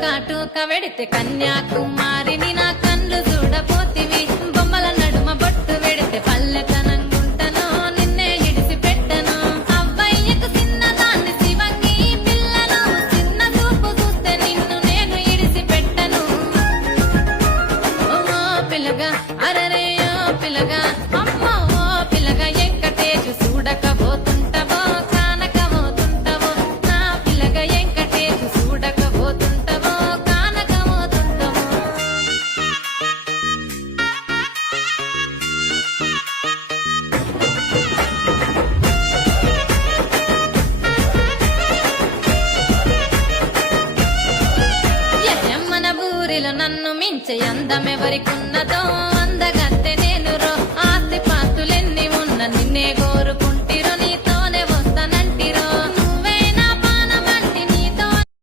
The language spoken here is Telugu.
కాటుక వెడితే కన్యాకుమారిని నా కళ్ళు చూడపోతివి బొమ్మల నడుమ బొట్టు వెడితే పల్లెతనంగుంటను నిన్నే ఇడిసి పెట్టను అవ్వయ్యకు చిన్నదాన్ని శివంగి పిల్లను చిన్న చూపు చూస్తే నిన్ను నేను ఇడిసి పెట్టను ఓ పిల్లగా అరరే ఓ పిల్లగా అమ్మో ఓ పిల్లగా వెంకటేశు చూడకపోతుంటవో కానకపోతుంటవో నా పిల్లగా వెంకటేశు చూడకపోతుంటవో కానకపోతుంటవో మన ఊరిలో నన్ను మించే అందమెవరికున్నదో